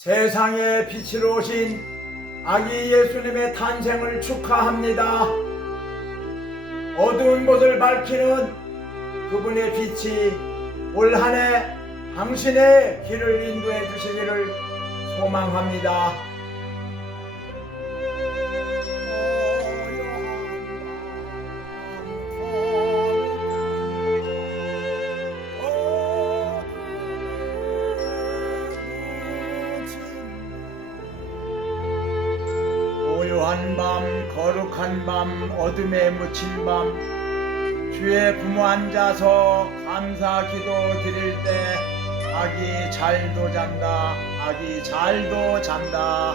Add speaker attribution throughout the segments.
Speaker 1: 세상에 빛으로 오신 아기 예수님의 탄생을 축하합니다. 어두운 곳을 밝히는 그분의 빛이 올 한해 당신의 길을 인도해 주시기를 소망합니다. 고요한 밤, 거룩한 밤, 어둠에 묻힌 밤, 주의 부모 앉아서 감사 기도 드릴 때, 아기 잘도 잔다, 아기 잘도 잔다.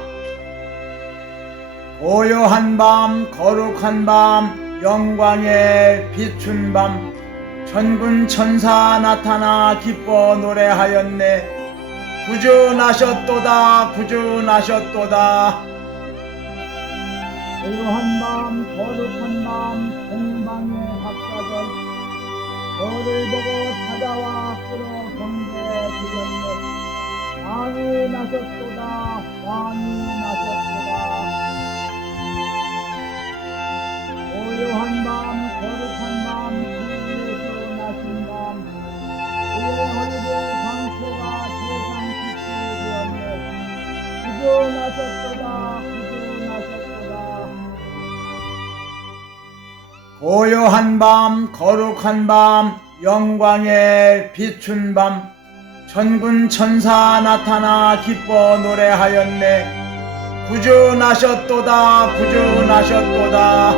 Speaker 1: 고요한 밤, 거룩한 밤, 영광에 비춘 밤, 천군 천사 나타나 기뻐 노래하였네. 구주나셨도다, 구주나셨도다. 고요한 밤, 거룩한 밤, 공방의 박사들, 너를 보고 찾아와 끌어 경배에 드렸네. 왕이 나셨도다, 왕이 나셨도다. 고요한 밤, 거룩한 밤, 주 예수 나신 밤, 그의 얼굴 광채가 세상 빛이 되었네. 구주 나셨도다, 고요한 밤, 거룩한 밤, 영광에 비춘 밤, 천군 천사 나타나 기뻐 노래하였네. 구주 나셨도다, 구주 나셨도다.